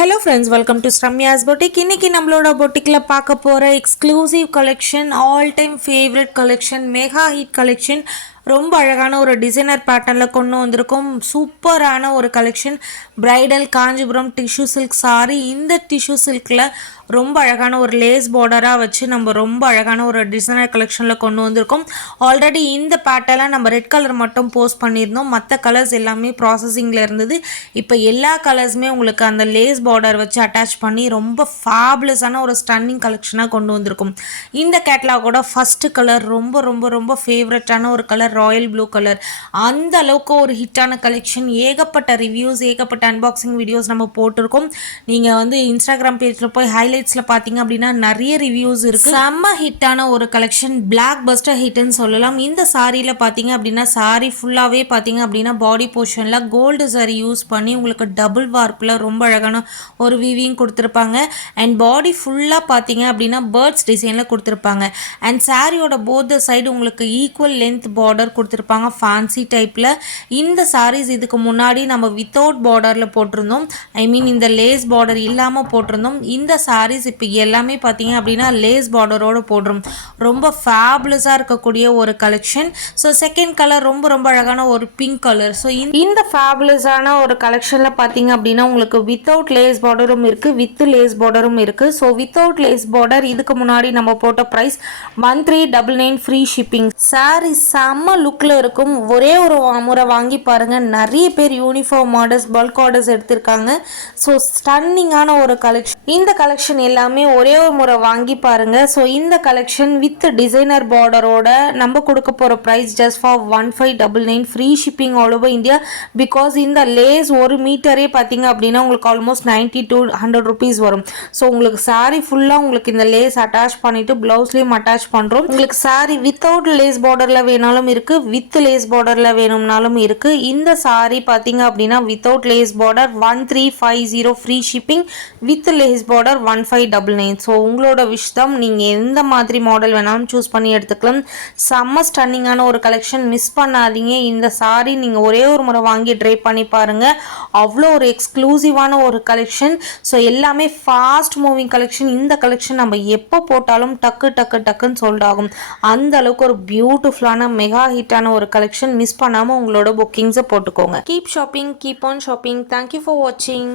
Hello friends, welcome to Ramya's Boutique. இன்னைக்கு நம்மளோட பொட்டிக்ல பார்க்க போற exclusive collection, all time favourite collection, mega hit collection. ரொம்ப அழகான ஒரு டிசைனர் பேட்டர்னில் கொண்டு வந்திருக்கோம். சூப்பரான ஒரு collection, bridal Kanchipuram tissue silk sorry. இந்த டிஷ்யூ சில்கில் ரொம்ப அழகான ஒரு லேஸ் பார்டராக வச்சு நம்ம ரொம்ப அழகான ஒரு டிசைனர் கலெக்ஷனில் கொண்டு வந்திருக்கோம். ஆல்ரெடி இந்த பேட்டர்னில் நம்ம ரெட் கலர் மட்டும் போஸ்ட் பண்ணியிருந்தோம். மற்ற கலர்ஸ் எல்லாமே ப்ராசஸிங்கில் இருந்தது. இப்போ எல்லா கலர்ஸுமே உங்களுக்கு அந்த லேஸ் பார்டர் வச்சு அட்டாச் பண்ணி ரொம்ப ஃபேபுலஸான ஒரு ஸ்டன்னிங் கலெக்ஷனாக கொண்டு வந்திருக்கும். இந்த கேட்லாகோட ஃபஸ்ட்டு கலர் ரொம்ப ரொம்ப ரொம்ப ஃபேவரட்டான ஒரு கலர், ராயல் ப்ளூ கலர். அந்த அளவுக்கு ஒரு ஹிட்டான கலெக்ஷன். ஏகப்பட்ட ரிவ்யூஸ், ஏகப்பட்ட அன்பாக்சிங் வீடியோஸ் நம்ம போட்டிருக்கோம். நீங்கள் வந்து இன்ஸ்டாகிராம் பேஜில் போய் ஹைலைட்ஸில் பார்த்தீங்க அப்படின்னா நிறைய ரிவ்யூஸ் இருக்குது. செம்ம ஹிட்டான ஒரு கலெக்ஷன், பிளாக் பஸ்டர் ஹிட்னு சொல்லலாம். இந்த சாரியில் பார்த்தீங்க அப்படின்னா சாரி ஃபுல்லாகவே பார்த்தீங்க அப்படின்னா பாடி போர்ஷனில் கோல்டு சாரி யூஸ் பண்ணி உங்களுக்கு டபுள் வார்ப்பில் ரொம்ப அழகான ஒரு வீவிங் கொடுத்துருப்பாங்க. அண்ட் பாடி ஃபுல்லாக பார்த்தீங்க அப்படின்னா பேர்ட்ஸ் டிசைனில் கொடுத்துருப்பாங்க. அண்ட் சாரியோட போத் சைடு உங்களுக்கு ஈக்குவல் லென்த் பார்டர் கொடுத்துருப்பாங்க ஃபேன்சி டைப்பில். இந்த சாரீஸ் இதுக்கு முன்னாடி நம்ம வித்தவுட் பார்டரில் போட்டிருந்தோம். ஐ மீன் இந்த லேஸ் பார்டர் இல்லாமல் போட்டிருந்தோம். இந்த சாரீஸ் இப்போ எல்லாமே பார்த்தீங்க அப்படின்னா லேஸ் பார்டரோடு போடுறோம். ரொம்ப ஃபேபுலஸாக இருக்கக்கூடிய ஒரு கலெக்ஷன். ஸோ செகண்ட் கலர் ரொம்ப ரொம்ப அழகான ஒரு பிங்க் கலர். ஸோ இந்த ஃபேபுலஸான ஒரு கலெக்ஷனில் பார்த்தீங்க அப்படின்னா உங்களுக்கு வித்தவுட் லேஸ் பார்டரும் இருக்குது, வித் லேஸ் பார்டரும் இருக்குது. ஸோ வித்தவுட் லேஸ் பார்டர் இதுக்கு முன்னாடி நம்ம போட்ட ப்ரைஸ் 1399 ஃப்ரீ ஷிப்பிங். சாரீ செம்ம லுக்கில் இருக்கும். ஒரே ஒரு முறை வாங்கி பாருங்கள். நிறைய பேர் யூனிஃபார்ம் ஆர்டர்ஸ், பல்க் ஆர்டர்ஸ் எடுத்திருக்காங்க. ஸோ ஸ்டன்னிங்கான ஒரு கலெக்ஷன். இந்த கலெக்ஷன் எல்லாமே ஒரே ஒரு முறை வாங்கி பாருங்கள். ஸோ இந்த கலெக்ஷன் வித் டிசைனர் பார்டரோட நம்ம கொடுக்க போகிற price just for 1599 free shipping all over India. Because இந்த லேஸ் ஒரு மீட்டரே பார்த்தீங்க அப்படின்னா உங்களுக்கு ஆல்மோஸ்ட் 90 to 100 ருபீஸ் வரும். ஸோ உங்களுக்கு சாரீ ஃபுல்லாக உங்களுக்கு இந்த லேஸ் அட்டாச் பண்ணிவிட்டு ப்ளவுஸ்லேயும் அட்டாச் பண்ணுறோம். உங்களுக்கு சாரீ வித்தவுட் லேஸ் பார்டரில் வேணாலும் இருக்குது, வித் லேஸ் பார்டரில் வேணும்னாலும் இருக்குது. இந்த சாரீ பார்த்தீங்க அப்படின்னா without lace border 1350 free shipping, with lace border 1599. So உங்களோட விஷயம், நீங்கள் எந்த மாதிரி மாடல் வேணாலும் சூஸ் பண்ணி எடுத்துக்கலாம். செம்ம ஸ்டன்னிங்கான ஒரு கலெக்ஷன், மிஸ் பண்ணாதீங்க. இந்த சாரீ நீங்கள் ஒரே ஒரு முறை வாங்கி ட்ரை பண்ணி பாருங்கள். அவ்வளோ ஒரு எக்ஸ்க்ளூசிவான ஒரு கலெக்ஷன். ஸோ எல்லாமே ஃபாஸ்ட் மூவிங் கலெக்ஷன். இந்த கலெக்ஷன் நம்ம எப்போ போட்டாலும் டக்கு டக்கு டக்குன்னு சோல்ட் ஆகும். அந்த அளவுக்கு ஒரு பியூட்டிஃபுல்லான மெகா ஹிட்டான ஒரு கலெக்ஷன். மிஸ் பண்ணாமல் உங்களோட புக்கிங்ஸை போட்டுக்கோங்க. Keep shopping, keep on shopping. Thank you for வாட்சிங்.